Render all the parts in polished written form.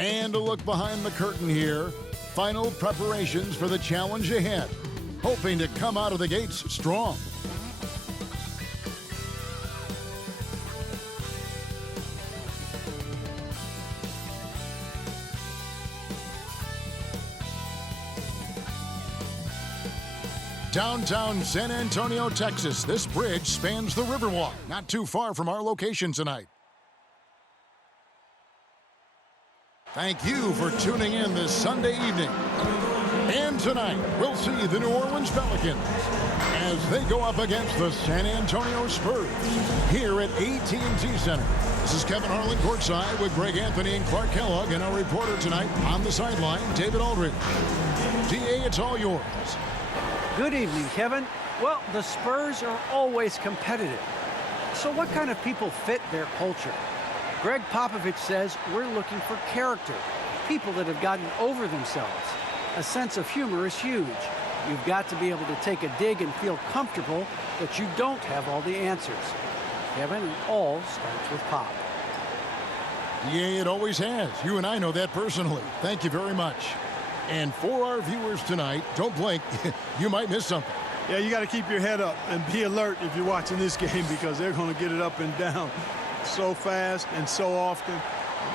And a look behind the curtain here. Final preparations for the challenge ahead. Hoping to come out of the gates strong. Downtown San Antonio, Texas. This bridge spans the Riverwalk, not too far from our location tonight. Thank you for tuning in this Sunday evening. And tonight, we'll see the New Orleans Pelicans as they go up against the San Antonio Spurs here at AT&T Center. This is Kevin Harlan courtside with Greg Anthony and Clark Kellogg, and our reporter tonight on the sideline, David Aldridge. DA, it's all yours. Good evening, Kevin. Well, the Spurs are always competitive. So what kind of people fit their culture? Greg Popovich says we're looking for character, people that have gotten over themselves. A sense of humor is huge. You've got to be able to take a dig and feel comfortable that you don't have all the answers. Kevin, it all starts with Pop. Yeah, it always has. You and I know that personally. Thank you very much. And for our viewers tonight, don't blink. You might miss something. Yeah, you got to keep your head up and be alert if you're watching this game because they're going to get it up and down so fast and so often.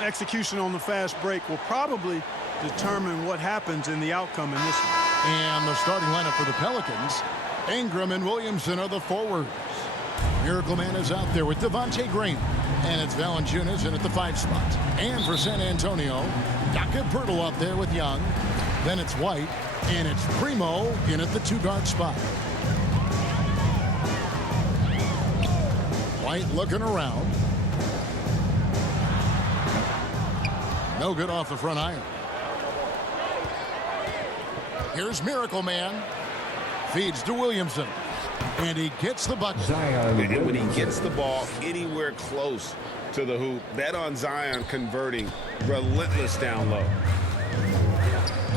Execution on the fast break will probably determine what happens in the outcome in this one. And the starting lineup for the Pelicans, Ingram and Williamson are the forwards. Miracle Man is out there with Devontae Graham. And it's Valanciunas in at the 5 spot. And for San Antonio, Jakob Poeltl out there with Young. Then it's White, and it's Primo in at the 2-guard spot. White looking around. No good off the front iron. Here's Miracle Man. Feeds to Williamson. And he gets the bucket. And when he gets the ball anywhere close to the hoop, bet on Zion converting relentless down low.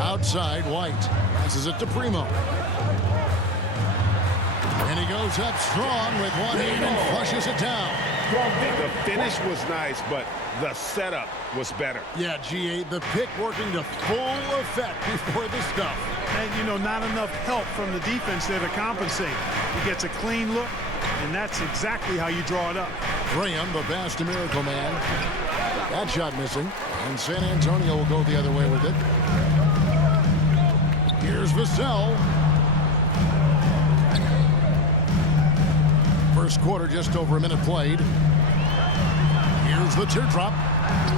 Outside, White passes it to Primo. And he goes up strong with one hand and flushes it down. The finish was nice, but the setup was better. Yeah, GA, the pick working to full effect before the stuff. And, you know, not enough help from the defense there to compensate. He gets a clean look, and that's exactly how you draw it up. Graham, the pass to Miracle Man. That shot missing, and San Antonio will go the other way with it. Here's Vassell. First quarter, just over a minute played. Here's the teardrop.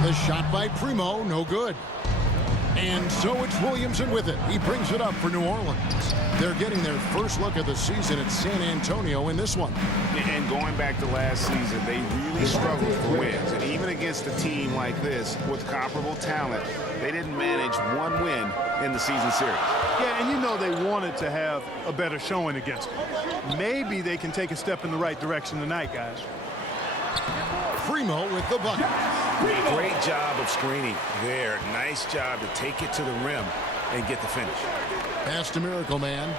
The shot by Primo, no good. And so it's Williamson with it. He brings it up for New Orleans. They're getting their first look of the season at San Antonio in this one. And going back to last season, they really struggled for wins. And even against a team like this with comparable talent, they didn't manage one win in the season series. Yeah, and you know they wanted to have a better showing against them. Maybe they can take a step in the right direction tonight, guys. Primo with the bucket. Great job of screening there. Nice job to take it to the rim and get the finish. Pass to Miracle Man.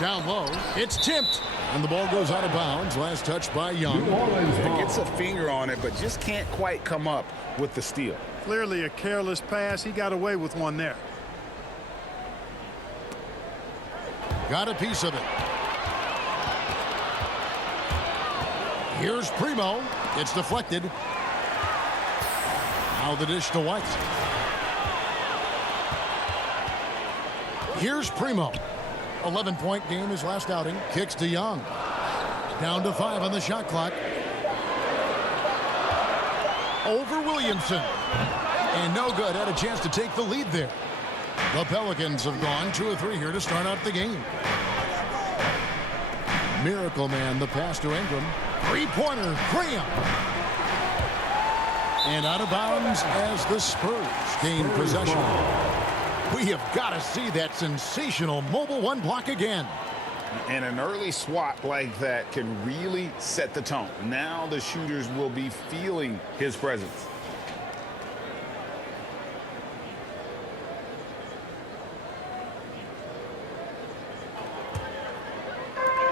Down low. It's tipped. And the ball goes out of bounds. Last touch by Young. It gets a finger on it, but just can't quite come up with the steal. Clearly a careless pass. He got away with one there. Got a piece of it. Here's Primo. It's deflected. Now the dish to White. Here's Primo. 11-point game his last outing. Kicks to Young. Down to 5 on the shot clock. Over Williamson. And no good. Had a chance to take the lead there. The Pelicans have gone 2 of 3 here to start out the game. Miracle Man, the pass to Ingram. Three-pointer, Graham. And out of bounds as the Spurs gain possession. We have got to see that sensational Mobile One block again. And an early swat like that can really set the tone. Now the shooters will be feeling his presence.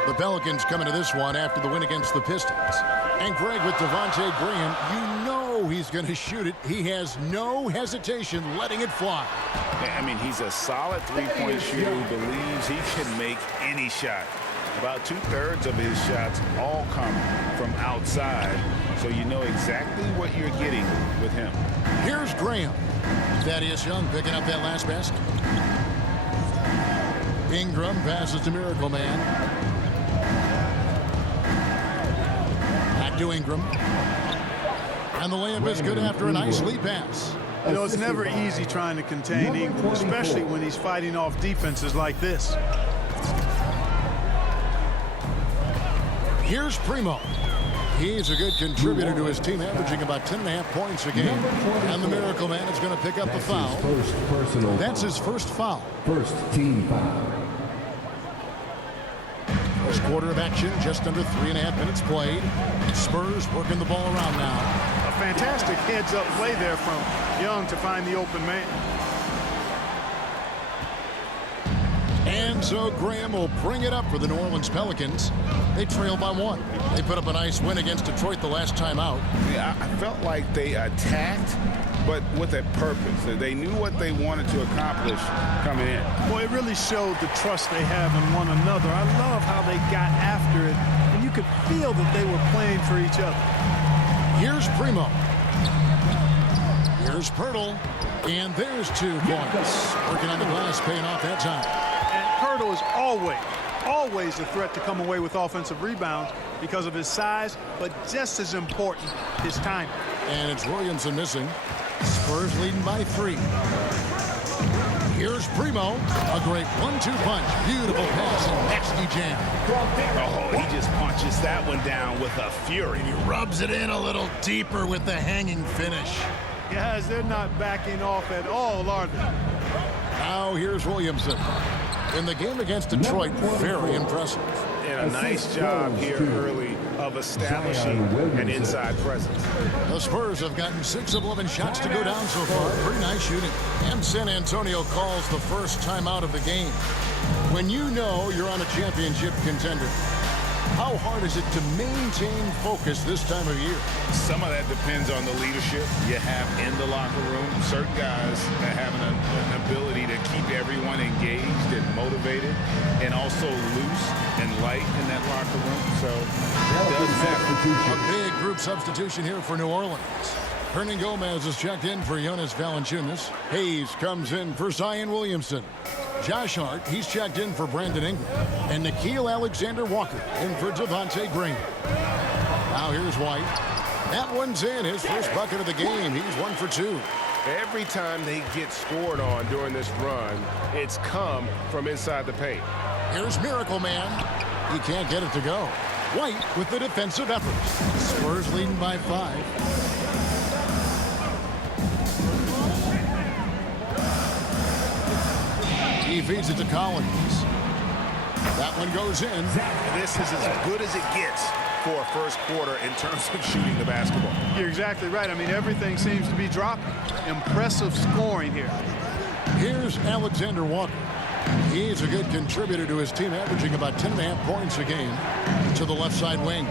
The Pelicans coming to this one after the win against the Pistons. And Greg with Devontae Graham, you know know he's going to shoot it. He has no hesitation letting it fly. I mean, he's a solid three-point shooter who believes he can make any shot. About 2/3 of his shots all come from outside, so you know exactly what you're getting with him. Here's Graham. Thaddeus Young picking up that last basket. Ingram passes to Miracle Man. Back to Ingram. And the layup is good after a nice lead pass. You know, it's never easy trying to contain Ingram, especially when he's fighting off defenses like this. Here's Primo. He's a good contributor to his team, averaging about 10.5 points a game. And the Miracle Man is going to pick up the foul. That's his first foul. First team foul. First quarter of action, just under 3.5 minutes played. Spurs working the ball around now. A fantastic heads-up play there from Young to find the open man. And so Graham will bring it up for the New Orleans Pelicans. They trail by 1. They put up a nice win against Detroit the last time out. Yeah, I felt like they attacked, but with a purpose. They knew what they wanted to accomplish coming in. Boy, it really showed the trust they have in one another. I love how they got after it, and you could feel that they were playing for each other. Here's Primo. Here's Pirtle. And there's 2 points. Working on the glass, paying off that time. And Pirtle is always a threat to come away with offensive rebounds because of his size, but just as important, his timing. And it's Williamson missing. Spurs leading by 3. Here's Primo. A great 1-2 punch. Beautiful pass and nasty jam. Oh, he just punches that one down with a fury. He rubs it in a little deeper with the hanging finish. Guys, they're not backing off at all, are they? Now here's Williamson. In the game against Detroit, very impressive. And a nice job here early of establishing an inside presence. The Spurs have gotten 6 of 11 shots to go down so far. Pretty nice shooting. And San Antonio calls the first timeout of the game. When you know you're on a championship contender, how hard is it to maintain focus this time of year? Some of that depends on the leadership you have in the locker room. Certain guys that have an ability to keep everyone engaged and motivated and also loose and light in that locker room. So it does matter. A big group substitution here for New Orleans. Hernan Gomez is checked in for Jonas Valanciunas. Hayes comes in for Zion Williamson. Josh Hart, he's checked in for Brandon Ingram. And Nickeil Alexander-Walker in for Devontae Green. Now here's White. That one's in, his first bucket of the game. He's 1 for 2. Every time they get scored on during this run, it's come from inside the paint. Here's Miracle Man. He can't get it to go. White with the defensive effort. Spurs leading by 5. He feeds it to Collins. That one goes in. This is as good as it gets for a first quarter in terms of shooting the basketball. You're exactly right. I mean, everything seems to be dropping. Impressive scoring here. Here's Alexander Walker. He's a good contributor to his team, averaging about 10.5 points a game to the left side wing.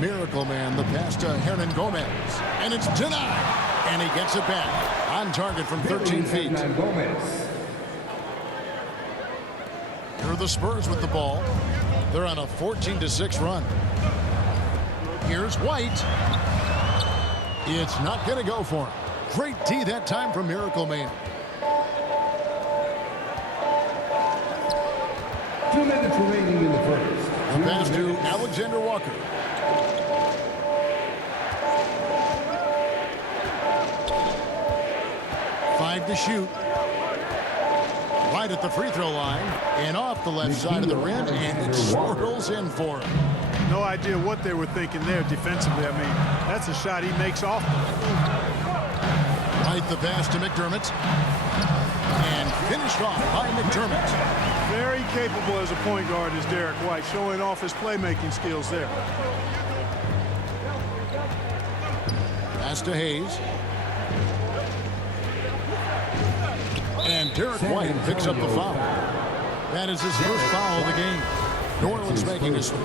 Miracle Man, the pass to Hernan Gomez. And it's denied. And he gets it back. On target from 13 feet. Here are the Spurs with the ball. They're on a 14-6 run. Here's White. It's not going to go for him. Great D that time from Miracle Man. 2 minutes remaining in the first. The pass to Alexander Walker. Five to shoot. Right at the free throw line and off the left side of the rim, and it swirls in for him. No idea what they were thinking there defensively. I mean, that's a shot he makes often. Right the pass to McDermott. And finished off by McDermott. Very capable as a point guard is Derek White, showing off his playmaking skills there. Pass to Hayes. And Derek White picks up the foul. That is his first foul of the game. New Orleans making this one.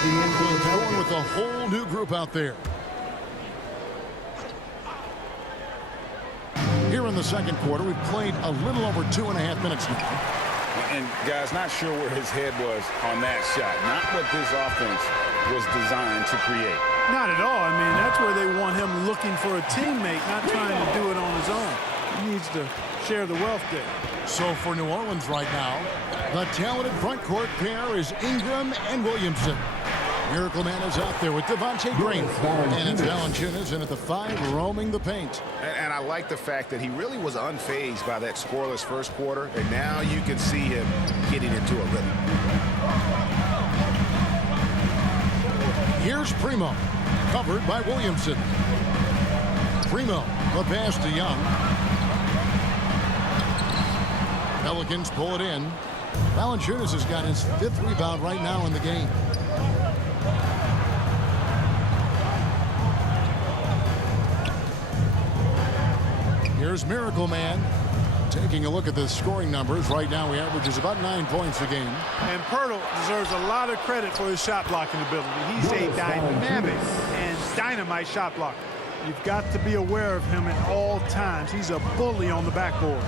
checking in for the It's going Pelicans. with a whole new group out there. Here in the second quarter, we've played a little over 2.5 minutes now. And, guys, not sure where his head was on that shot. Not what this offense was designed to create. Not at all. I mean, that's where they want him looking for a teammate, not trying to do it on his own. He needs to share the wealth there. So for New Orleans right now, the talented front court pair is Ingram and Williamson. Miracle Man is out there with Devontae Green. And it's Valanciunas in at the 5 roaming the paint. And I like the fact that he really was unfazed by that scoreless first quarter, and now you can see him getting into a rhythm. Here's Primo, covered by Williamson. Primo, the pass to Young. Pelicans pull it in. Valanciunas has got his 5th rebound right now in the game. Here's Miracle Man. Taking a look at the scoring numbers, right now he averages about 9 points a game. And Pirtle deserves a lot of credit for his shot blocking ability. He's a dynamic and dynamite shot blocker. You've got to be aware of him at all times. He's a bully on the backboard.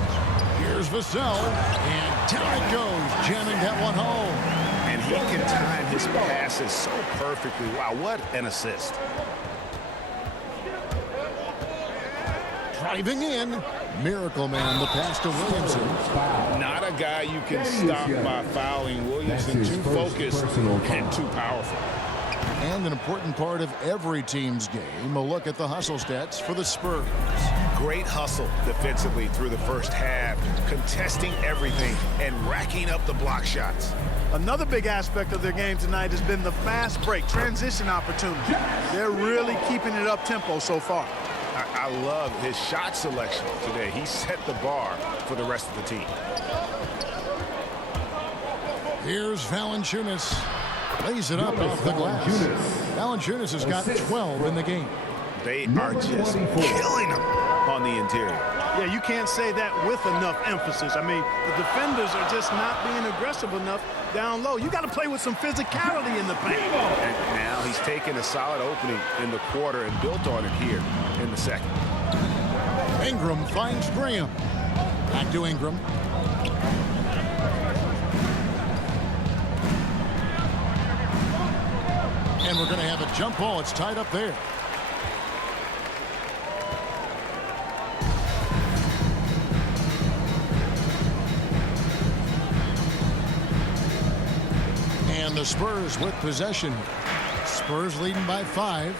Here's Vassell, and down it goes, jamming that one home. And he can time his passes so perfectly. Wow, what an assist. Driving in, Miracle Man, the pass to Williamson. Not a guy you can stop by fouling. Williamson too focused and too powerful. And an important part of every team's game, a look at the hustle stats for the Spurs. Great hustle defensively through the first half, contesting everything and racking up the block shots. Another big aspect of their game tonight has been the fast break, transition opportunity. They're really keeping it up-tempo so far. I love his shot selection today. He set the bar for the rest of the team. Here's Valanciunas. Lays it up off the glass. Valanciunas has got 12 in the game. They are just killing him on the interior. Yeah, you can't say that with enough emphasis. I mean, the defenders are just not being aggressive enough down low. You got to play with some physicality in the paint. And now he's taken a solid opening in the quarter and built on it here in the second. Ingram finds Graham. Back to Ingram. And we're going to have a jump ball. It's tied up there. And the Spurs with possession. Spurs leading by 5.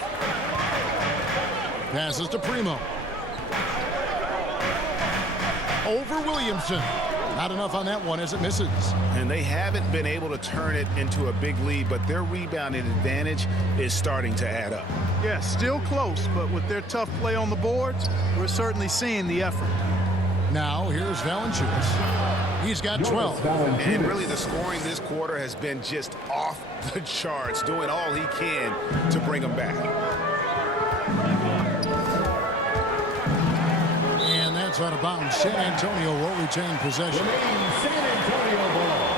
Passes to Primo. Over Williamson. Not enough on that one as it misses. And they haven't been able to turn it into a big lead, but their rebounding advantage is starting to add up. Yeah, still close, but with their tough play on the boards, we're certainly seeing the effort. Now here's Valanciunas. He's got 12. And really the scoring this quarter has been just off the charts, doing all he can to bring them back. And that's out of bounds. San Antonio will retain possession. San Antonio ball.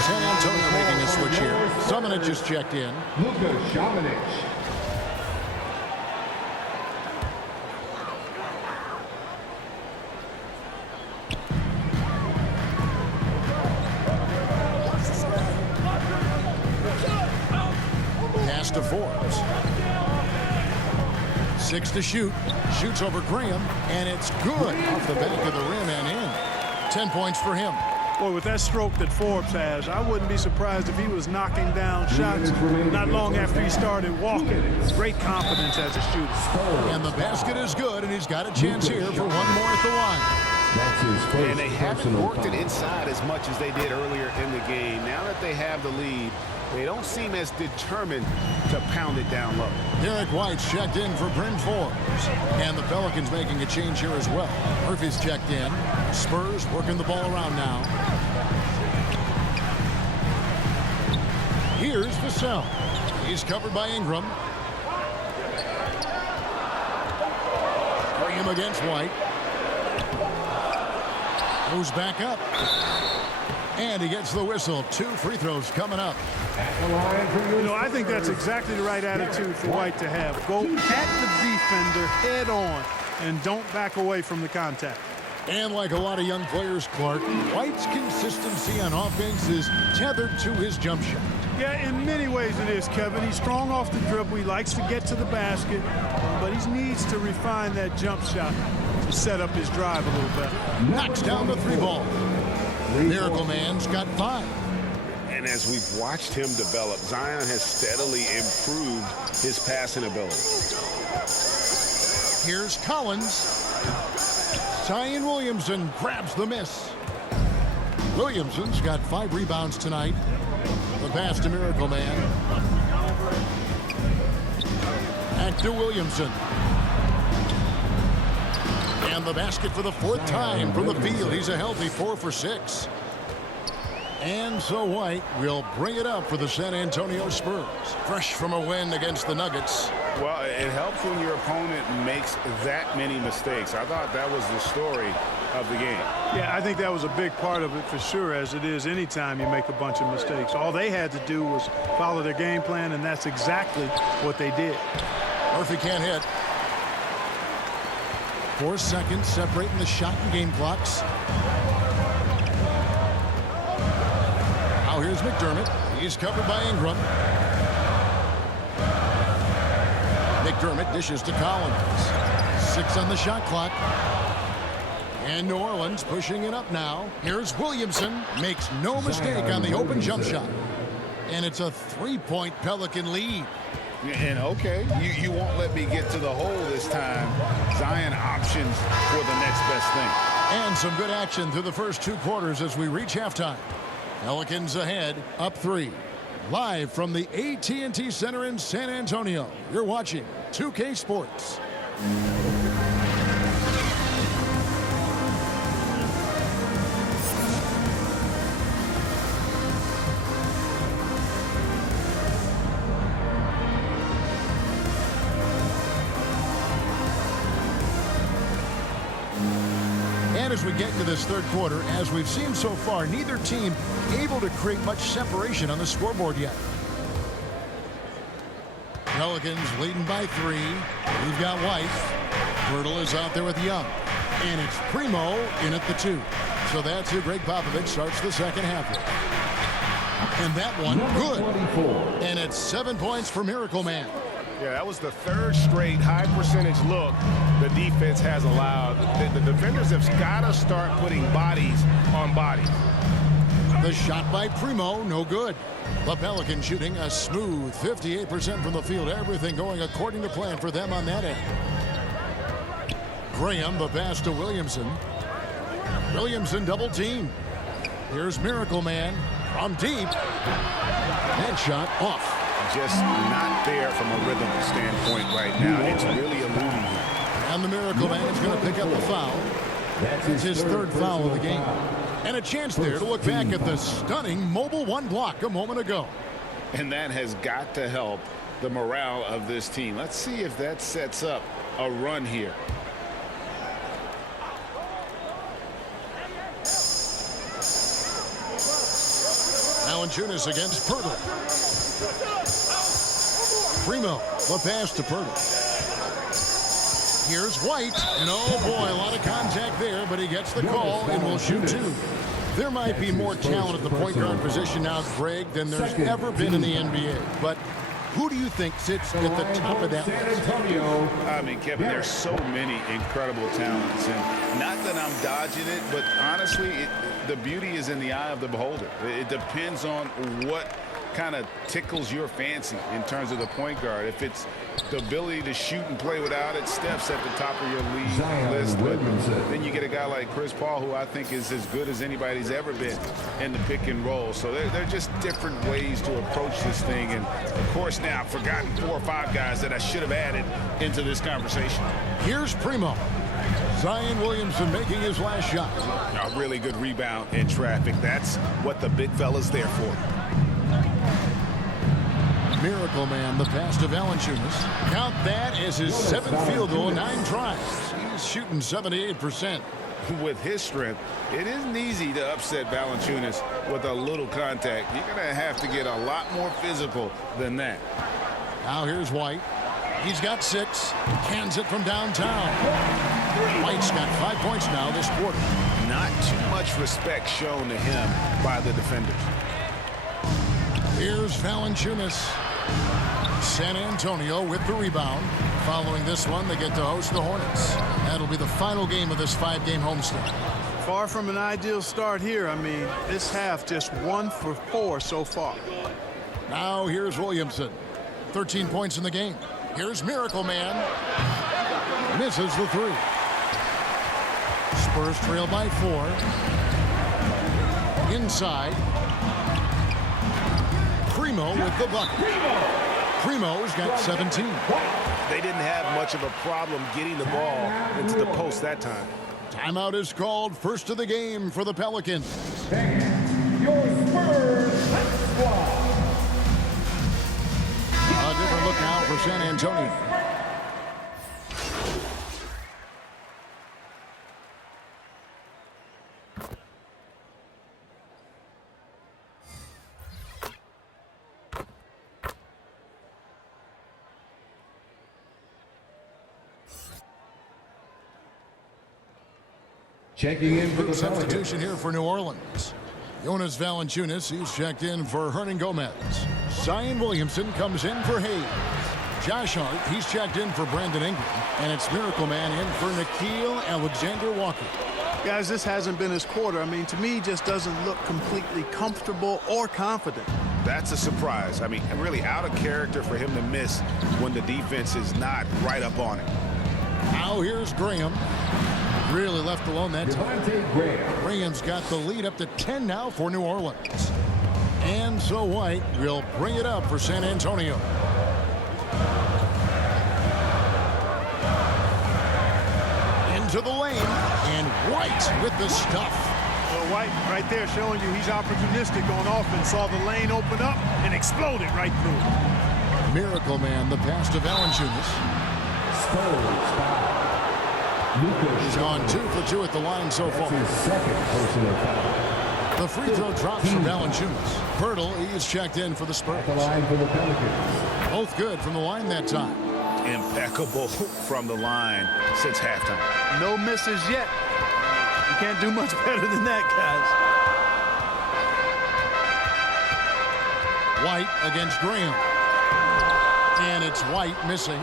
San Antonio making a switch here. Šamanić just checked in. Luka Šamanić. Pass to Forbes. 6 to shoot. Shoots over Graham, and it's good off the back of the rim and in. 10 points for him. Boy, with that stroke that Forbes has, I wouldn't be surprised if he was knocking down shots not long after he started walking. Great confidence as a shooter. And the basket is good, and he's got a chance here for one more at the line. That's his first And they haven't personal worked it foul. inside as much as they did earlier in the game. Now that they have the lead, they don't seem as determined to pound it down low. Derek White's checked in for Bryn Forbes. And the Pelicans making a change here as well. Murphy's checked in. Spurs working the ball around now. Here's Vassell. He's covered by Ingram. Graham against White. Goes back up. And he gets the whistle. 2 free throws coming up. At the line for your I think that's exactly the right attitude for White to have. Go at the defender head on and don't back away from the contact. And like a lot of young players, Clark, White's consistency on offense is tethered to his jump shot. Yeah, in many ways it is, Kevin. He's strong off the dribble. He likes to get to the basket, but he needs to refine that jump shot to set up his drive a little better. Knocks down the 3 ball. Miracle Man's got 5. And as we've watched him develop, Zion has steadily improved his passing ability. Here's Collins. Zion Williamson grabs the miss. Williamson's got 5 rebounds tonight. The pass to Miracle Man. Back to Williamson. And the basket for the 4th time from the field. He's a healthy 4 for 6. And so White will bring it up for the San Antonio Spurs. Fresh from a win against the Nuggets. Well, it helps when your opponent makes that many mistakes. I thought that was the story of the game. Yeah, I think that was a big part of it for sure, as it is anytime you make a bunch of mistakes. All they had to do was follow their game plan, and that's exactly what they did. Murphy can't hit. 4 seconds separating the shot and game clocks. Now here's McDermott. He's covered by Ingram. McDermott dishes to Collins. 6 on the shot clock. And New Orleans pushing it up now. Here's Williamson. Makes no mistake on the open jump shot. And it's a 3-point Pelican lead. And okay, you won't let me get to the hole this time. Zion options for the next best thing. And some good action through the first 2 quarters as we reach halftime. Pelicans ahead, up 3. Live from the AT&T Center in San Antonio, you're watching 2K Sports. And as we get into this 3rd quarter, as we've seen so far, neither team able to create much separation on the scoreboard yet. Pelicans leading by 3. We've got White. Birtle is out there with Young. And it's Primo in at the 2. So that's who Greg Popovich starts the second half with. And that one, good. And it's 7 points for Miracle Man. Yeah, that was the 3rd straight high percentage look the defense has allowed. The defenders have got to start putting bodies on bodies. The shot by Primo, no good. The Pelicans shooting a smooth 58% from the field. Everything going according to plan for them on that end. Graham, the pass to Williamson. Williamson double team. Here's Miracle Man from deep. That shot off. Just not there from a rhythm standpoint right now. It's really eluding him. And the Miracle Man is going to pick up the foul. It's his 3rd foul of the game. And a chance there to look back at the stunning mobile 1 block a moment ago. And that has got to help the morale of this team. Let's see if that sets up a run here. Valanciunas against Pirtle. Primo, the pass to Pirtle. Here's White, and oh boy, a lot of contact there, but he gets the call and will shoot 2. There might be more talent at the point guard position now, Greg, than there's ever been in the NBA. But who do you think sits at the top of that list? I mean, Kevin, there's so many incredible talents. And not that I'm dodging it, but honestly, the beauty is in the eye of the beholder. It depends on what kind of tickles your fancy in terms of the point guard. If it's the ability to shoot and play without it, Steph's at the top of your league list. But then you get a guy like Chris Paul, who I think is as good as anybody's ever been in the pick and roll. So they're just different ways to approach this thing. And, of course, now I've forgotten 4 or 5 guys that I should have added into this conversation. Here's Primo. Zion Williamson making his last shot. A really good rebound in traffic. That's what the big fella's there for. Miracle Man, the pass to Valanciunas. Count that as his 7th field goal, 9 tries. He's shooting 78%. with his strength, it isn't easy to upset Valanciunas with a little contact. You're going to have to get a lot more physical than that. Now here's White. He's got 6. Cans it from downtown. White's got 5 points now this quarter. Not too much respect shown to him by the defenders. Here's Valanciunas. San Antonio with the rebound. Following this one, they get to host the Hornets. That'll be the final game of this 5-game homestand. Far from an ideal start here. I mean, this half just 1 for 4 so far. Now here's Williamson. 13 points in the game. Here's Miracle Man. Misses the 3. Spurs trail by 4. Inside. Primo with the bucket. Primo's got 17. They didn't have much of a problem getting the ball into the post that time. Timeout is called. First of the game for the Pelicans. Your Spurs squad. A different look now for San Antonio. Checking in for the Substitution here for New Orleans. Jonas Valanciunas, he's checked in for Hernan Gomez. Zion Williamson comes in for Hayes. Josh Hart, he's checked in for Brandon Ingram. And it's Miracle Man in for Nickeil Alexander-Walker. Guys, this hasn't been his quarter. I mean, to me, just doesn't look completely comfortable or confident. That's a surprise. I mean, really out of character for him to miss when the defense is not right up on it. Now here's Graham. Really left alone that time. Devontae Graham. Graham's got the lead up to 10 now for New Orleans. And so White will bring it up for San Antonio. Into the lane, and White with the stuff. Well, White right there showing you he's opportunistic on offense. Saw the lane open up and exploded right through. Miracle Man, the pass to Valanciunas. Spurs foul. He's gone 2 for 2 at the line so far. His second personal foul. The free throw drops for Valanciunas. Pirtle, he's checked in for the Spurs. The line for the Pelicans. Both good from the line that time. Impeccable from the line since halftime. No misses yet. You can't do much better than that, guys. White against Graham. And it's White missing.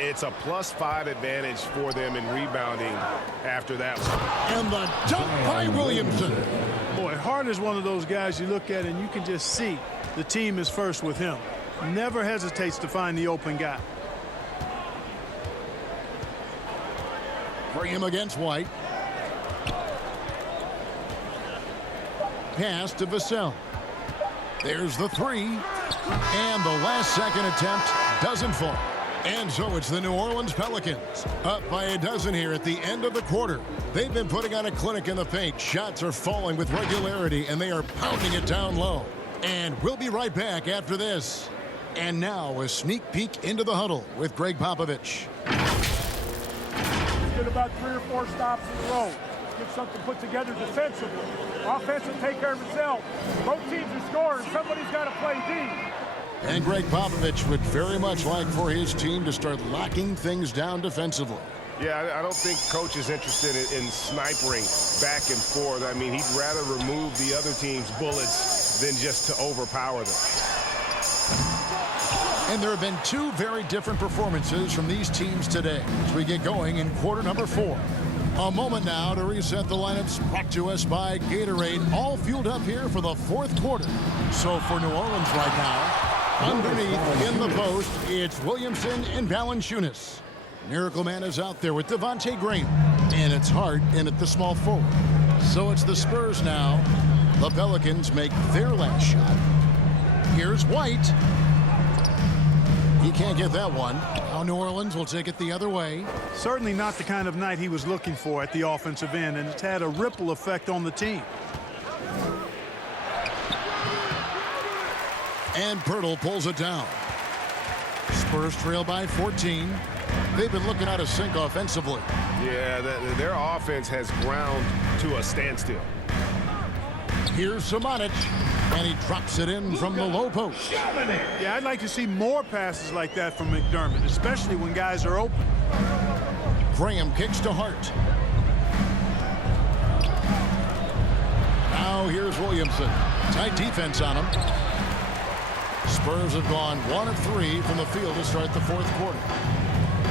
It's a +5 advantage for them in rebounding after that one. And the dunk by Williamson. Boy, Hart is one of those guys you look at and you can just see the team is first with him. Never hesitates to find the open guy. Graham against White. Pass to Vassell. There's the 3. And the last second attempt doesn't fall. And so it's the New Orleans Pelicans up by a dozen here at the end of the quarter. They've been putting on a clinic in the paint. Shots are falling with regularity, and they are pounding it down low. And we'll be right back after this. And now a sneak peek into the huddle with Greg Popovich. Get about 3 or 4 stops in a row. Get something put together defensively. Offense will take care of itself. Both teams are scoring. Somebody's got to play D. And Greg Popovich would very much like for his team to start locking things down defensively. Yeah, I don't think Coach is interested in snipering back and forth. I mean, he'd rather remove the other team's bullets than just to overpower them. And there have been 2 very different performances from these teams today as we get going in quarter number 4. A moment now to reset the lineups brought to us by Gatorade, all fueled up here for the 4th quarter. So for New Orleans right now, underneath in the post, it's Williamson and Valanciunas. Miracle Man is out there with Devontae Graham. And it's Hart in at the small forward. So it's the Spurs now. The Pelicans make their last shot. Here's White. He can't get that one. Now New Orleans will take it the other way. Certainly not the kind of night he was looking for at the offensive end, and it's had a ripple effect on the team. And Pirtle pulls it down. Spurs trail by 14. They've been looking out of sync offensively. Yeah, their offense has ground to a standstill. Here's Samanic, and he drops it in from the low post. Yeah, I'd like to see more passes like that from McDermott, especially when guys are open. Graham kicks to Hart. Now here's Williamson. Tight defense on him. Spurs have gone 1 of 3 from the field to start the fourth quarter.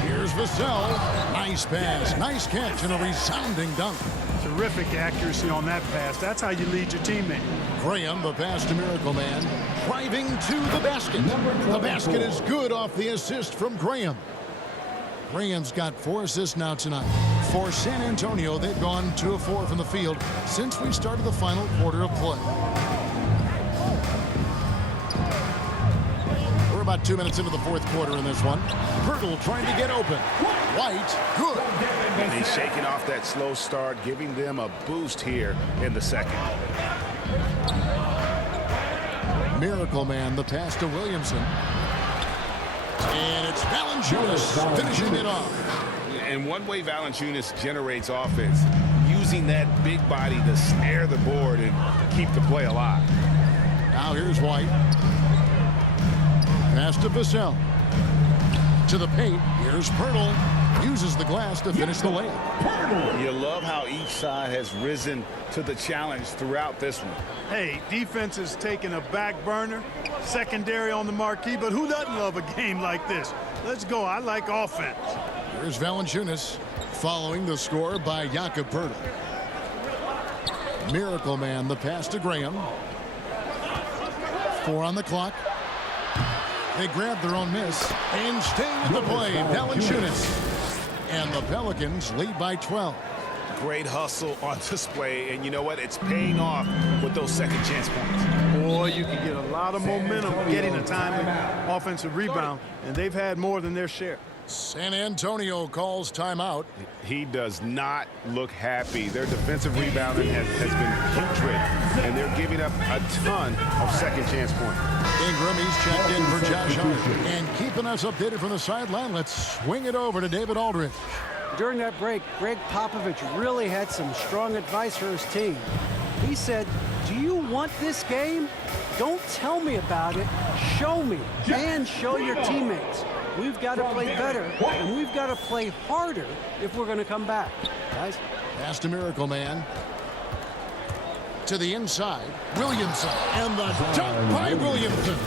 Here's Vassell. Nice pass, nice catch, and a resounding dunk. Terrific accuracy on that pass. That's how you lead your teammate. Graham, the pass to Miracle Man, driving to the basket. The basket is good off the assist from Graham. Graham's got 4 assists now tonight. For San Antonio, they've gone 2 of 4 from the field since we started the final quarter of play. We're about 2 minutes into the fourth quarter in this one. Pirtle trying to get open. White, good. And he's shaking off that slow start, giving them a boost here in the second. Miracle Man, the pass to Williamson. And it's Valanciunas finishing it off. And one way Valanciunas generates offense, using that big body to snare the board and keep the play alive. Now here's White. Pass to Vassell. To the paint. Here's Pirtle. Uses the glass to finish the layup. You love how each side has risen to the challenge throughout this one. Hey, defense is taking a back burner, secondary on the marquee, but who doesn't love a game like this? Let's go. I like offense. Here's Valanciunas following the score by Jakob Pirtle. Miracle Man, the pass to Graham. 4 on the clock. They grab their own miss and stay with the play. Valanciunas. And the Pelicans lead by 12. Great hustle on display, and you know what? It's paying off with those second chance points. Boy, you can get a lot of momentum getting a timely offensive rebound, and they've had more than their share. San Antonio calls timeout. He does not look happy. Their defensive rebounding has been putrid, and they're giving up a ton of second chance points. Ingram, he's checked in for Josh Hart. And keeping us updated from the sideline, let's swing it over to David Aldridge. During that break, Greg Popovich really had some strong advice for his team. He said, do you want this game? Don't tell me about it. Show me and show your teammates. We've got to play better, and we've got to play harder if we're going to come back. Guys? Pass to Miracle Man. To the inside, Williamson. And the dunk by Williamson.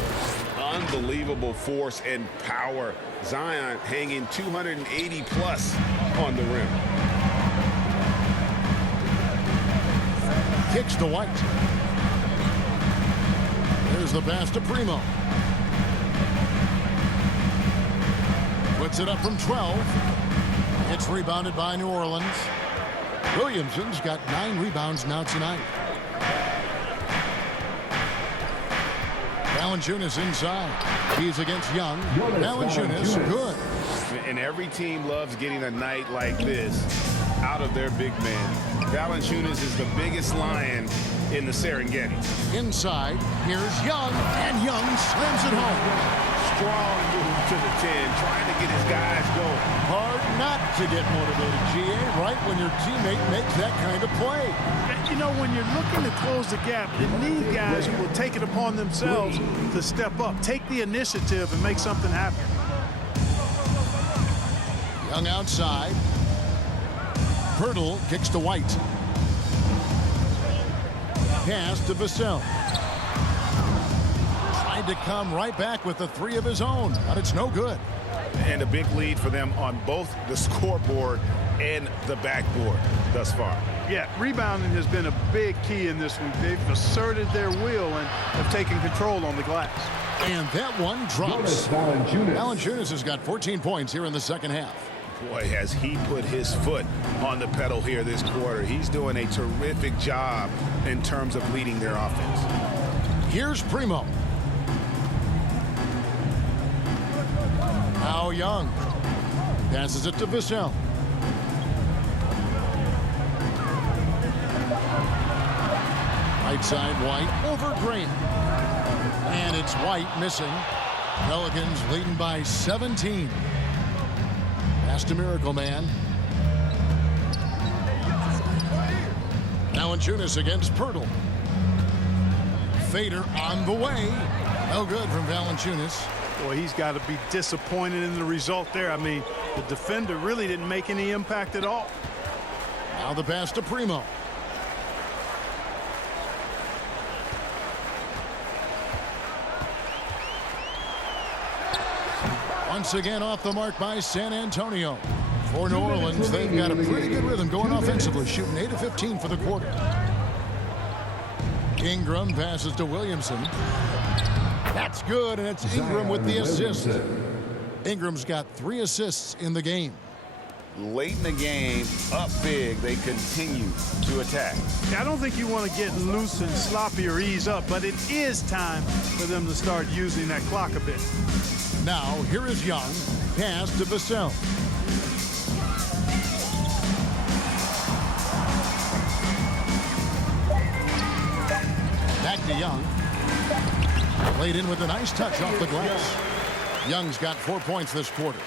Unbelievable force and power. Zion hanging 280 plus on the rim. Kicks to White. There's the pass to Primo. Puts it up from 12. It's rebounded by New Orleans. Williamson's got 9 rebounds now tonight. Valanciunas inside. He's against Young. Valanciunas, good. And every team loves getting a night like this out of their big man. Valanciunas is the biggest lion in the Serengeti. Inside, here's Young, and Young slams it home. Strong move to the 10, trying to get his guys going. Hard not to get motivated, GA, right when your teammate makes that kind of play. You know, when you're looking to close the gap, you need guys who will take it upon themselves to step up, take the initiative, and make something happen. Young outside. Pirtle kicks to White. Pass to Vassell. Tried to come right back with the 3 of his own, but it's no good. And a big lead for them on both the scoreboard and the backboard thus far. Yeah, rebounding has been a big key in this week. They've asserted their will and have taken control on the glass. And that one drops. Valanciunas has got 14 points here in the second half. Boy, has he put his foot on the pedal here this quarter. He's doing a terrific job in terms of leading their offense. Here's Primo. Now Young passes it to Vassell. Right side, White over Graham. And it's White missing. Pelicans leading by 17. Pass to Miracle Man. Valanciunas against Pirtle. Fader on the way. No good from Valanciunas. Boy, he's got to be disappointed in the result there. I mean, the defender really didn't make any impact at all. Now the pass to Primo. Once again off the mark by San Antonio. For New Orleans, they've got a pretty good rhythm going offensively, shooting 8 of 15 for the quarter. Ingram passes to Williamson. That's good, and it's Ingram with the assist. Ingram's got 3 assists in the game. Late in the game, up big, they continue to attack. I don't think you want to get loose and sloppy or ease up, but it is time for them to start using that clock a bit. Now, here is Young. Pass to Vassell. Back to Young. Played in with a nice touch off the glass. Young's got 4 points this quarter.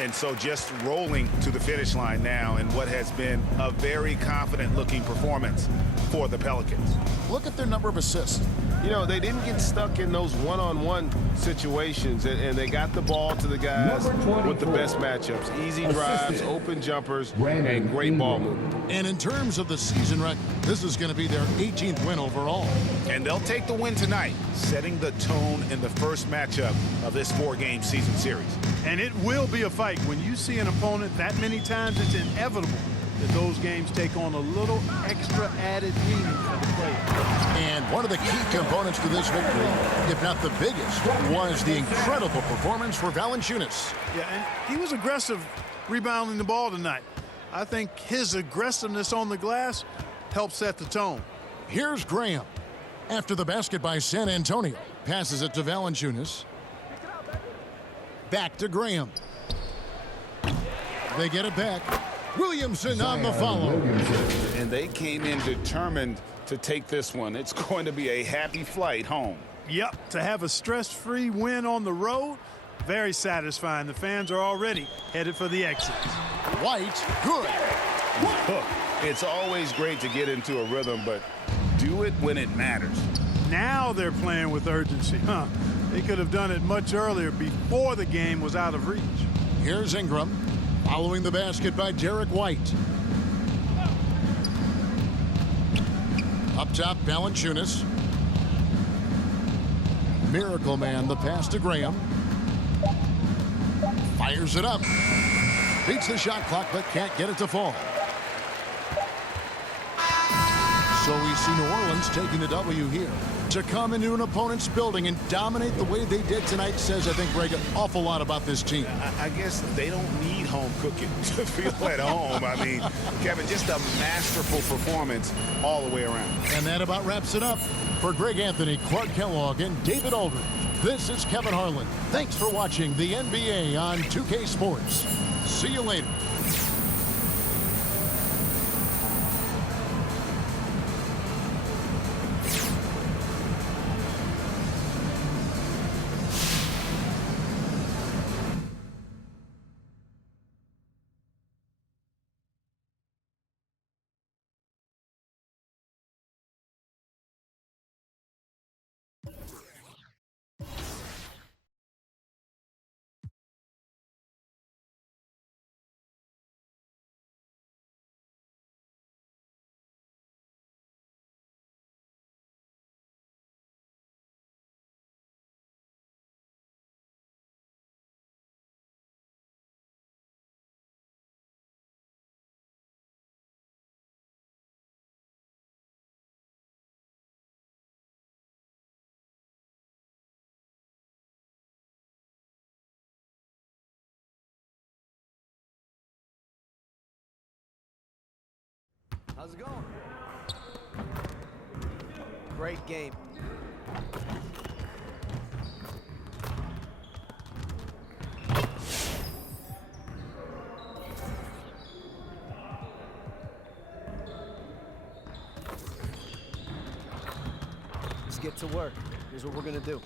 And so just rolling to the finish line now in what has been a very confident-looking performance for the Pelicans. Look at their number of assists. You know, they didn't get stuck in those one-on-one situations, and they got the ball to the guys with the best matchups. Easy drives, open jumpers, and great ball movement. And in terms of the season record, this is going to be their 18th win overall. And they'll take the win tonight, setting the tone in the first matchup of this 4-game season series. And it will be a fight. When you see an opponent that many times, it's inevitable that those games take on a little extra added meaning for the player. And one of the key components to this victory, if not the biggest, was the incredible performance for Valanciunas. Yeah, and he was aggressive rebounding the ball tonight. I think his aggressiveness on the glass helped set the tone. Here's Graham. After the basket by San Antonio, passes it to Valanciunas. Back to Graham. They get it back. Williamson on the follow. And they came in determined to take this one. It's going to be a happy flight home. Yep, to have a stress-free win on the road, very satisfying. The fans are already headed for the exits. White, good. Look, it's always great to get into a rhythm, but do it when it matters. Now they're playing with urgency, huh? They could have done it much earlier, before the game was out of reach. Here's Ingram, following the basket by Derek White. Up top, Valanciunas. Miracle Man, the pass to Graham. Fires it up. Beats the shot clock, but can't get it to fall. So we see New Orleans taking the W here. To come into an opponent's building and dominate the way they did tonight says, I think, Greg, an awful lot about this team. I guess they don't need home cooking to feel at home. I mean, Kevin, just a masterful performance all the way around. And that about wraps it up. For Greg Anthony, Clark Kellogg, and David Aldridge, this is Kevin Harlan. Thanks for watching the NBA on 2K Sports. See you later. How's it going? Great game. Let's get to work. Here's what we're gonna do.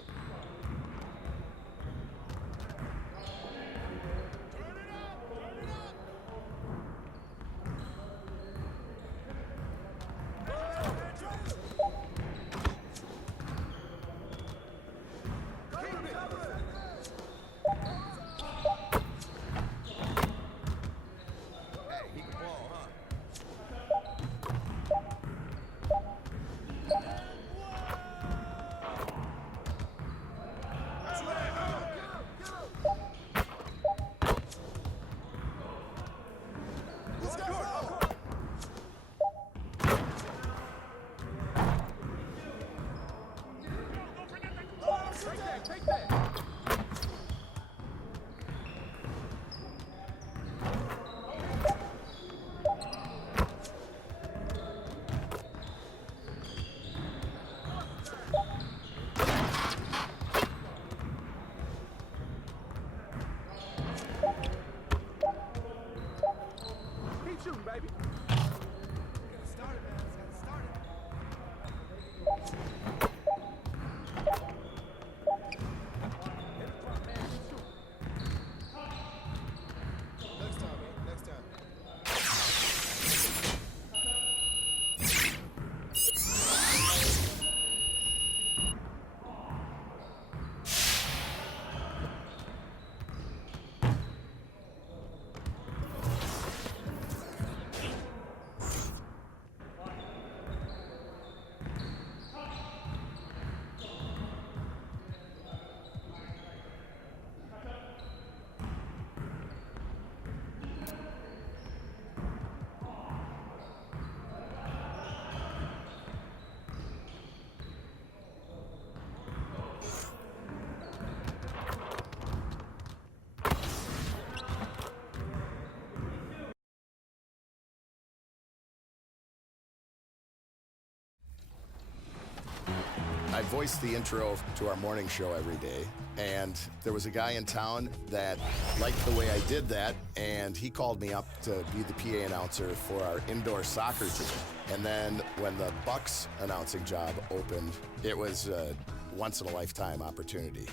I voice the intro to our morning show every day, and there was a guy in town that liked the way I did that, and he called me up to be the PA announcer for our indoor soccer team. And then when the Bucks announcing job opened, it was a once-in-a-lifetime opportunity,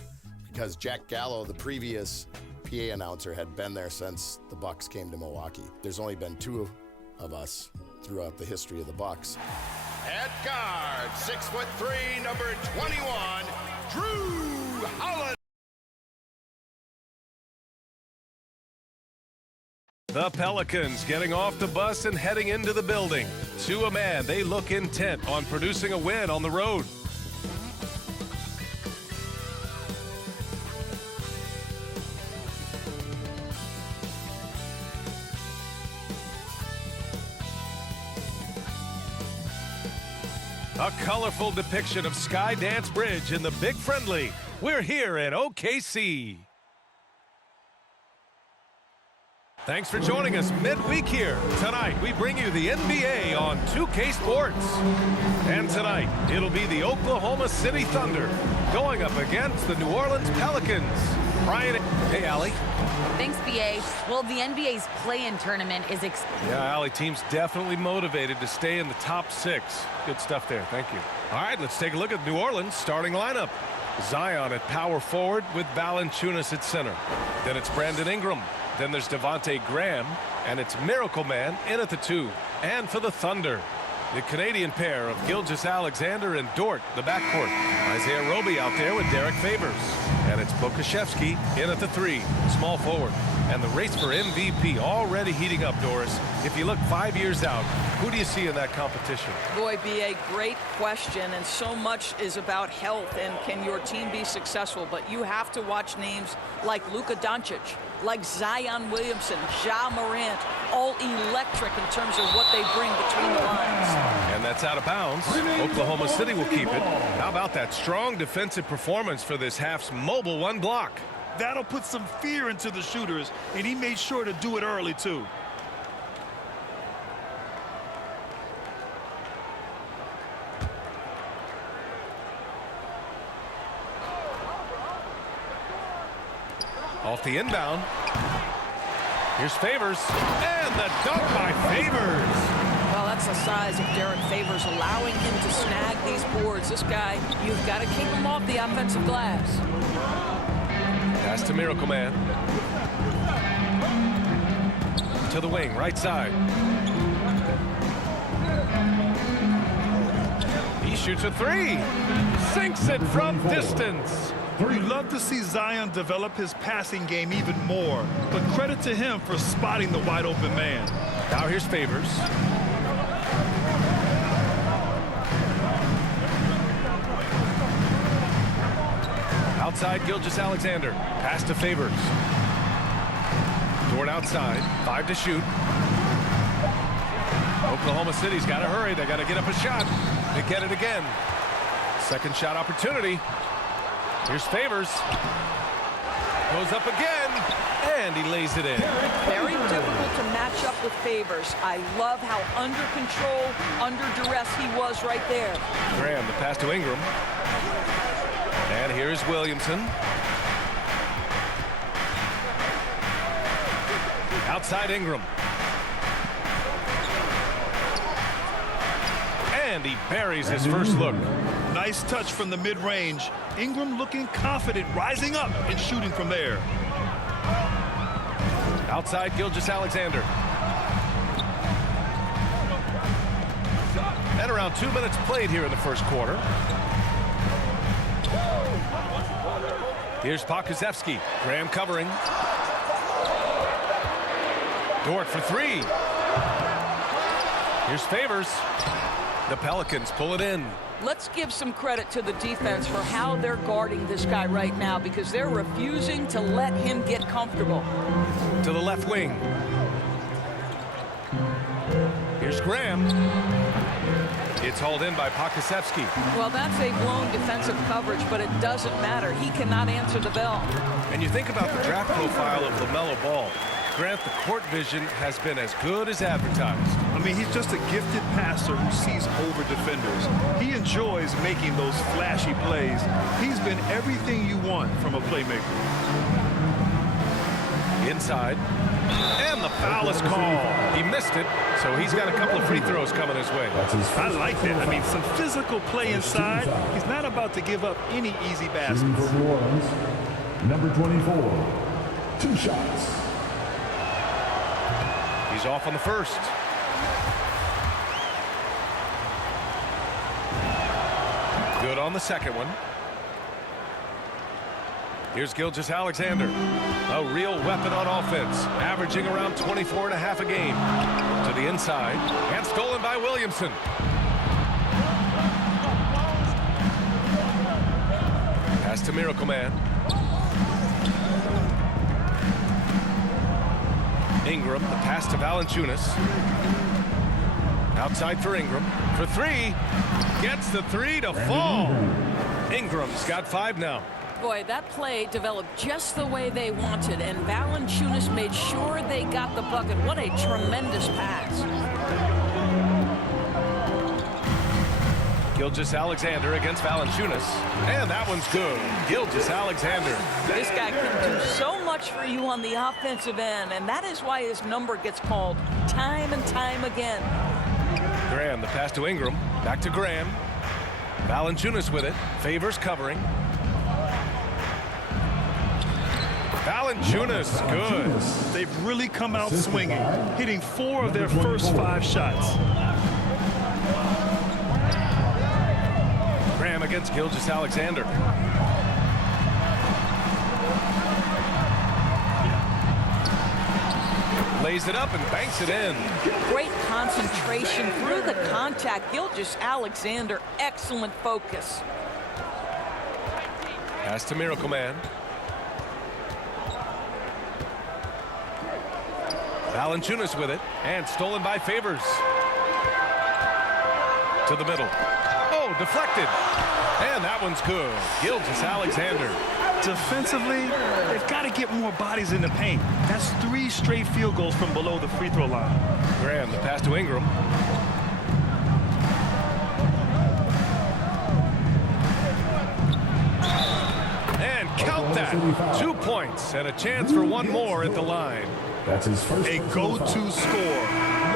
because Jack Gallo, the previous PA announcer, had been there since the Bucks came to Milwaukee. There's only been 2 of us throughout the history of the Bucks. At guard, 6'3", number 21, Drew Holiday. The Pelicans getting off the bus and heading into the building. To a man, they look intent on producing a win on the road. A colorful depiction of Skydance Bridge in the Big Friendly. We're here in OKC. Thanks for joining us midweek here. Tonight, we bring you the NBA on 2K Sports. And tonight, it'll be the Oklahoma City Thunder going up against the New Orleans Pelicans. Brian, hey, Allie. Thanks, BA. Well, the NBA's play-in tournament is... Yeah, Allie, team's definitely motivated to stay in the top 6. Good stuff there. Thank you. All right, let's take a look at New Orleans starting lineup. Zion at power forward with Valanciunas at center. Then it's Brandon Ingram. Then there's Devontae Graham, and it's Miracle Man in at the 2. And for the Thunder, the Canadian pair of Gilgeous-Alexander and Dort, the backcourt. Isaiah Roby out there with Derek Favors. And it's Pokashevsky in at the 3, small forward. And the race for MVP already heating up, Doris. If you look 5 years out, who do you see in that competition? Boy, BA, great question, and so much is about health and can your team be successful. But you have to watch names like Luka Doncic, like Zion Williamson, Ja Morant, all electric in terms of what they bring between the lines. And that's out of bounds. Oklahoma City will keep it. How about that strong defensive performance for this half's mobile 1 block? That'll put some fear into the shooters, and he made sure to do it early, too. Off the inbound. Here's Favors. And the dunk by Favors. Well, that's the size of Derek Favors, allowing him to snag these boards. This guy, you've got to keep him off the offensive glass. Pass to Miracle Man. To the wing, right side. He shoots a 3. Sinks it from distance. You'd love to see Zion develop his passing game even more, but credit to him for spotting the wide open man. Now here's Favors. Outside, Gilgeous-Alexander. Pass to Favors. Dort outside. 5 to shoot. Oklahoma City's got to hurry. They got to get up a shot. They get it again. Second shot opportunity. Here's Favors. Goes up again, and he lays it in. Very difficult to match up with Favors. I love how under control, under duress he was right there. Graham, the pass to Ingram. And here's Williamson. Outside Ingram. And he buries his first look. Nice touch from the mid-range. Ingram looking confident, rising up and shooting from there. Outside Gilgeous-Alexander. And around 2 minutes played here in the first quarter. Here's Pokusevski. Graham covering. Dort for three. Here's Favors. The Pelicans pull it in. Let's give some credit to the defense for how they're guarding this guy right now, because they're refusing to let him get comfortable. To the left wing. Here's Graham. It's hauled in by Pokusevski. Well, that's a blown defensive coverage, but it doesn't matter. He cannot answer the bell. And you think about the draft profile of LaMelo Ball. Grant, the court vision has been as good as advertised. I mean, he's just a gifted passer who sees over defenders. He enjoys making those flashy plays. He's been everything you want from a playmaker. Inside. And the foul is called. He missed it, so he's got a couple of free throws coming his way. I like that. I mean, some physical play inside. He's not about to give up any easy baskets. For New Orleans, number 24, 2 shots. He's off on the first. Good on the second one. Here's Gilgeous-Alexander. A real weapon on offense, averaging around 24.5 a game. To the inside, and stolen by Williamson. Pass to Miracle Man. Ingram, the pass to Valanciunas. Outside for Ingram. For three. Gets the three to fall. Ingram's got 5 now. Boy, that play developed just the way they wanted, and Valanciunas made sure they got the bucket. What a tremendous pass. Gilgeous-Alexander against Valanciunas. And that one's good. Gilgeous-Alexander. This guy can do so much for you on the offensive end, and that is why his number gets called time and time again. Graham, the pass to Ingram. Back to Graham. Valanciunas with it. Favors covering. Valanciunas, good. They've really come out swinging, hitting 4 of their first 5 shots. Graham against Gilgeous-Alexander. Lays it up and banks it in. Great concentration through the contact. Gilgeous-Alexander, excellent focus. Pass to Miracle Man. Valanciunas with it, and stolen by Favors. To the middle. Oh, deflected. And that one's good. Gilgeous-Alexander. Defensively, they've got to get more bodies in the paint. That's 3 straight field goals from below the free throw line. Graham, the pass to Ingram. And count that. 2 points and a chance for one more at the line. That's his first. A go-to score.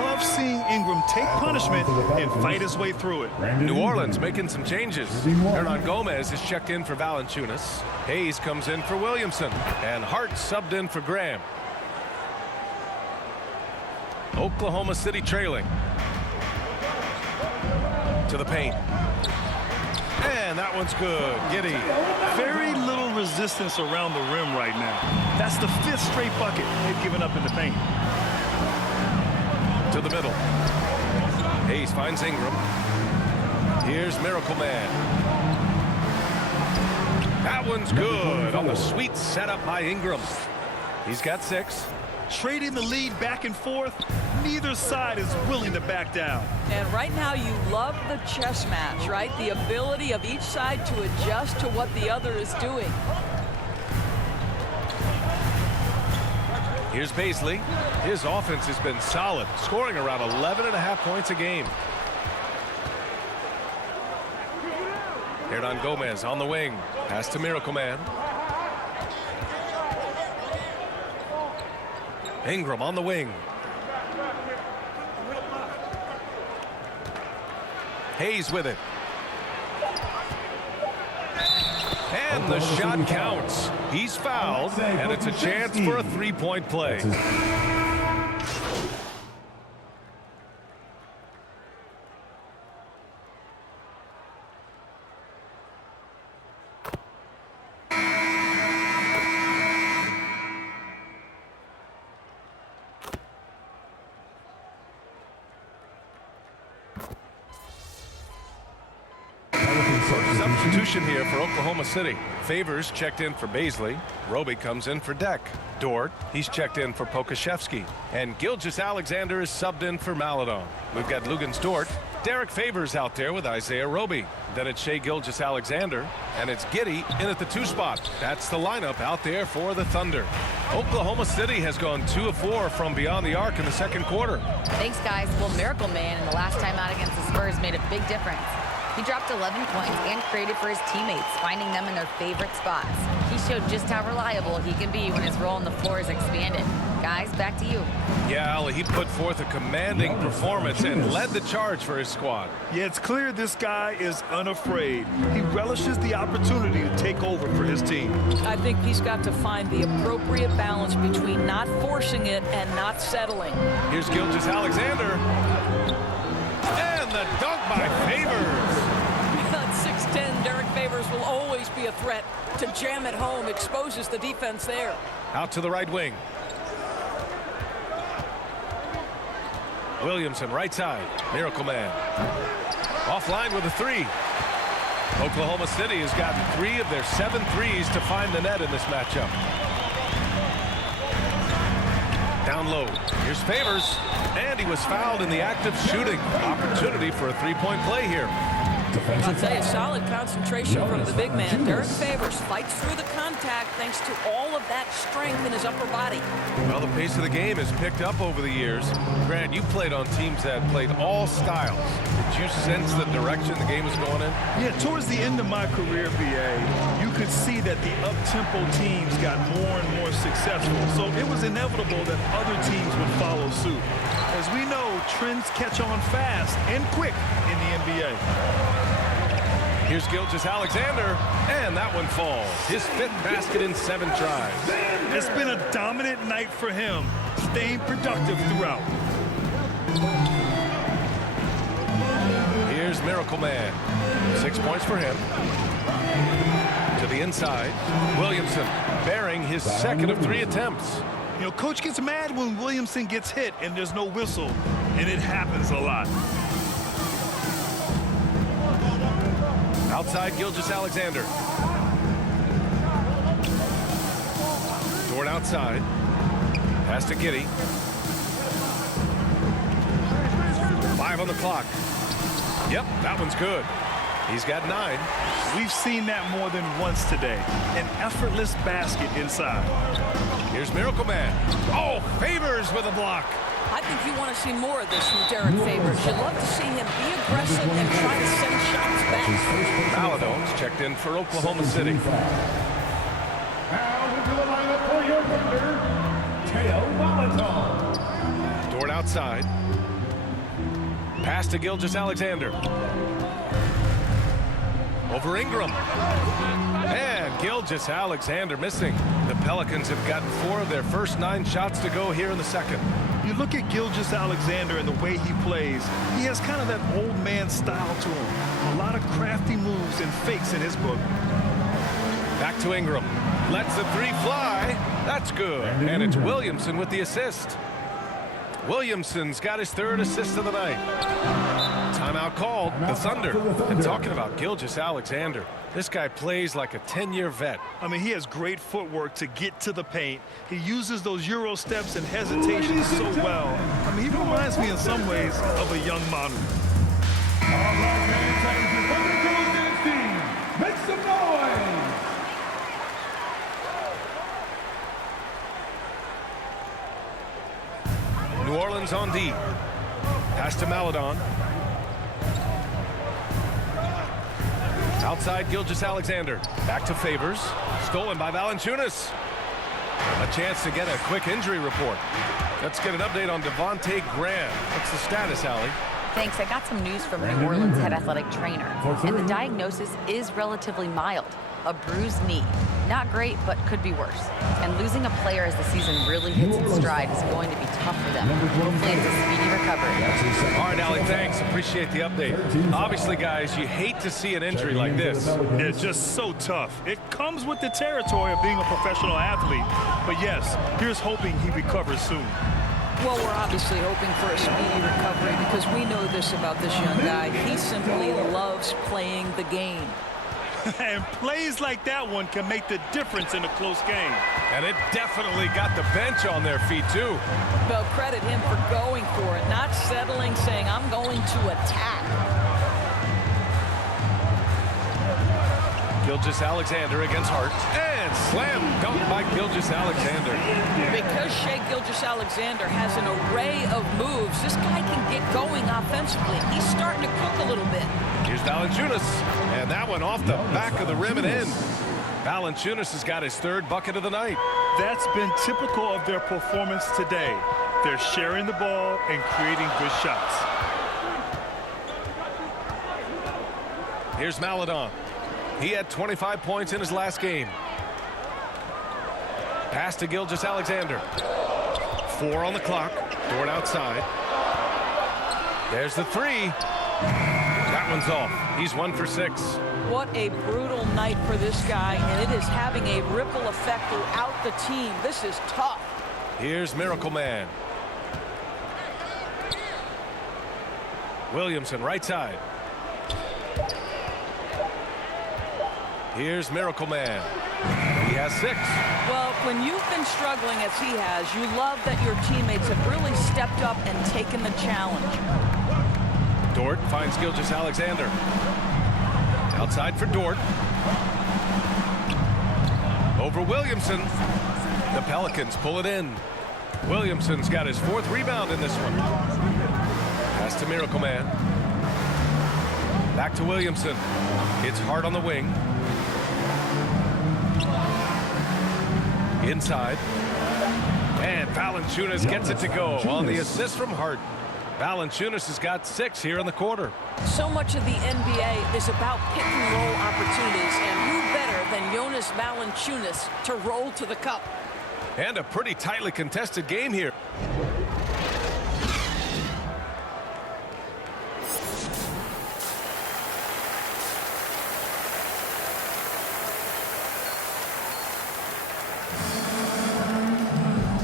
Love seeing Ingram take punishment and fight his way through it. New Orleans making some changes. Hernan Gomez is checked in for Valanciunas. Hayes comes in for Williamson. And Hart subbed in for Graham. Oklahoma City trailing. To the paint. And that one's good. Giddey. Very little resistance around the rim right now. That's the 5th straight bucket they've given up in the paint. To the middle. Hayes finds Ingram. Here's Miracle Man. That one's good on the sweet setup by Ingram. He's got 6. trading the lead back and forth. Neither side is willing to back down. And right now you love the chess match, right? The ability of each side to adjust to what the other is doing. Here's Baisley. His offense has been solid, scoring around 11.5 points a game. Hernan Gomez on the wing. Pass to Miracle Man. Ingram on the wing. Hayes with it. And the shot counts. He's fouled, and it's a chance for a three-point play. Substitution here for Oklahoma City. Favors checked in for Baisley. Roby comes in for Deck. Dort, he's checked in for Pokashevsky. And Gilgeous-Alexander is subbed in for Maladon. We've got Luguentz Dort. Derek Favors out there with Isaiah Roby. Then it's Shai Gilgeous-Alexander. And it's Giddey in at the 2 spot. That's the lineup out there for the Thunder. Oklahoma City has gone 2 of 4 from beyond the arc in the second quarter. Thanks, guys. Well, Miracle Man in the last time out against the Spurs made a big difference. He dropped 11 points and created for his teammates, finding them in their favorite spots. He showed just how reliable he can be when his role on the floor is expanded. Guys, back to you. Yeah, Ali, he put forth a commanding performance and led the charge for his squad. Yeah, it's clear this guy is unafraid. He relishes the opportunity to take over for his team. I think he's got to find the appropriate balance between not forcing it and not settling. Here's Gilgeous-Alexander. And the dunk by Favors. At 6'10", Derek Favors will always be a threat. To jam it home exposes the defense there. Out to the right wing. Williamson, right side. Miracle Man. Offline with a 3. Oklahoma City has gotten 3 of their 7 threes to find the net in this matchup. Down low. Here's Favors. And he was fouled in the act of shooting. Opportunity for a 3-point play here. I'll tell you, solid concentration from the big man. Derek Favors fights through the contact thanks to all of that strength in his upper body. Well, the pace of the game has picked up over the years. Grant, you played on teams that played all styles. Did you sense the direction the game was going in? Yeah, towards the end of my career, BA, you could see that the up-tempo teams got more and more successful. So it was inevitable that other teams would follow suit. As we know, trends catch on fast and quick in the NBA. Here's Gilgeous-Alexander, and that one falls. His 5th basket in 7 tries. It's been a dominant night for him, staying productive throughout. Here's Miracle Man. 6 points for him. To the inside, Williamson bearing his 2nd of 3 attempts. You know, coach gets mad when Williamson gets hit and there's no whistle, and it happens a lot. Outside Gilgeous-Alexander. Dort outside. Pass to Giddey. 5 on the clock. Yep, that one's good. He's got 9. We've seen that more than once today. An effortless basket inside. Here's Miracle Man. Oh, Favors with a block. I think you want to see more of this from Derek Favors. You'd love to see him be aggressive and try to send shots back. Maladon's checked in for Oklahoma City. Now into the lineup for your Thunder, Theo Maladon. Dort outside. Pass to Gilgeous-Alexander. Over Ingram. And Gilgeous-Alexander missing. The Pelicans have gotten 4 of their first 9 shots to go here in the second. You look at Gilgeous-Alexander and the way he plays, he has kind of that old man style to him. A lot of crafty moves and fakes in his book. Back to Ingram. Lets the 3 fly. That's good. And it's Williamson with the assist. Williamson's got his 3rd assist of the night. Timeout called. The Thunder. And talking about Gilgeous-Alexander, This guy plays like a 10-year vet. I mean, he has great footwork to get to the paint. He uses those Euro steps and hesitations so well. I mean, he reminds me in some ways of a young Manu. All right, man, time to put the Cool Dance team. Make some noise! New Orleans on D. Pass to Maledon. Outside Gilgeous-Alexander. Back to Favors. Stolen by Valanciunas. A chance to get a quick injury report. Let's get an update on Devontae Graham. What's the status, Allie? Thanks. I got some news from New Orleans head athletic trainer. And the diagnosis is relatively mild. A bruised knee. Not great, but could be worse. And losing a player as the season really hits its stride is going to be tough for them. Hopefully it's a speedy recovery. All right, Allie, thanks. Appreciate the update. Obviously, guys, you hate to see an injury like this. It's just so tough. It comes with the territory of being a professional athlete. But yes, here's hoping he recovers soon. Well, we're obviously hoping for a speedy recovery because we know this about this young guy. He simply loves playing the game. And plays like that one can make the difference in a close game. And it definitely got the bench on their feet, too. Well, credit him for going for it, not settling, saying, I'm going to attack. Gilgeous-Alexander against Hart. And slam dunk by Gilgeous-Alexander. Because Shai Gilgeous-Alexander has an array of moves, this guy can get going offensively. He's starting to cook a little bit. Here's Valanciunas, and that one off the back of the rim and in. Valanciunas has got his third bucket of the night. That's been typical of their performance today. They're sharing the ball and creating good shots. Here's Maledon. He had 25 points in his last game. Pass to Gilgeous-Alexander. 4 on the clock. Dort outside. There's the three. That one's off. He's 1 for 6. What a brutal night for this guy, and it is having a ripple effect throughout the team. This is tough. Here's Miracle Man. Williamson, right side. Here's Miracle Man. He has 6. Well, when you've been struggling as he has, you love that your teammates have really stepped up and taken the challenge. Dort finds Gilgeous-Alexander. Outside for Dort. Over Williamson. The Pelicans pull it in. Williamson's got his 4th rebound in this one. Pass to Miracle Man. Back to Williamson. It's Hart on the wing. Inside. And Valanciunas gets it to go on the assist from Hart. Valanciunas has got 6 here in the quarter. So much of the NBA is about pick and roll opportunities, and who better than Jonas Valanciunas to roll to the cup? And a pretty tightly contested game here.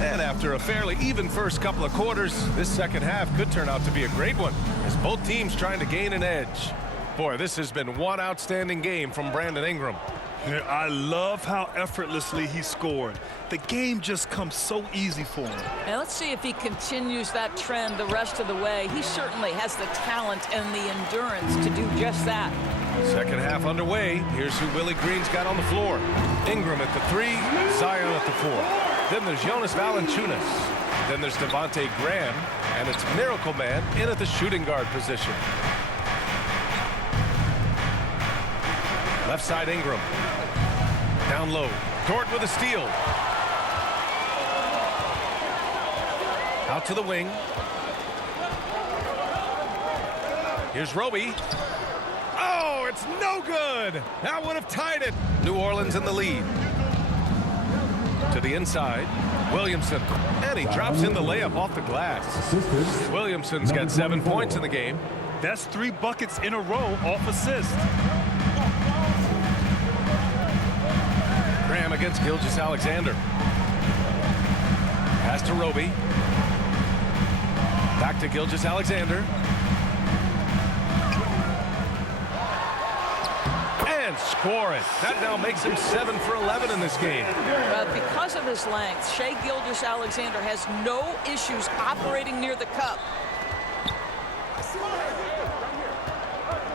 And after a fairly even first couple of quarters, this second half could turn out to be a great one, as both teams trying to gain an edge. Boy, this has been one outstanding game from Brandon Ingram. I love how effortlessly he scored. The game just comes so easy for him. And let's see if he continues that trend the rest of the way. He certainly has the talent and the endurance to do just that. Second half underway. Here's who Willie Green's got on the floor. Ingram at the 3, Zion at the 4. Then there's Jonas Valanciunas. Then there's Devontae Graham. And it's Miracle Man in at the shooting guard position. Left side Ingram. Down low. Dort with a steal. Out to the wing. Here's Roby. Oh, it's no good. That would have tied it. New Orleans in the lead. To the inside. Williamson. And he drops in the layup off the glass. Williamson's got 7 points in the game. That's 3 buckets in a row off assist. Graham against Gilgeous-Alexander. Pass to Roby. Back to Gilgeous-Alexander. And score it. That now makes him 7 for 11 in this game. Because of his length, Shai Gilgeous-Alexander has no issues operating near the cup.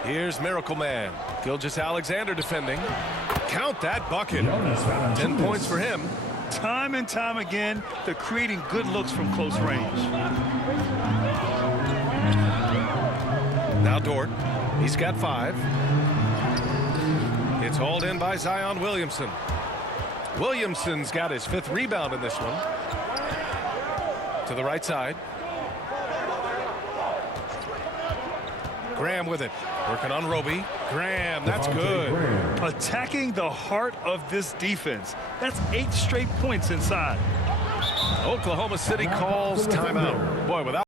Here's Miracle Man. Gilgeous-Alexander defending. Count that bucket. 10 points for him. Time and time again, they're creating good looks from close range. Now Dort. He's got 5. It's hauled in by Zion Williamson. Williamson's got his 5th rebound in this one. To the right side. Graham with it. Working on Roby. Graham, that's good. Attacking the heart of this defense. That's 8 straight points inside. Oklahoma City calls timeout. Boy, without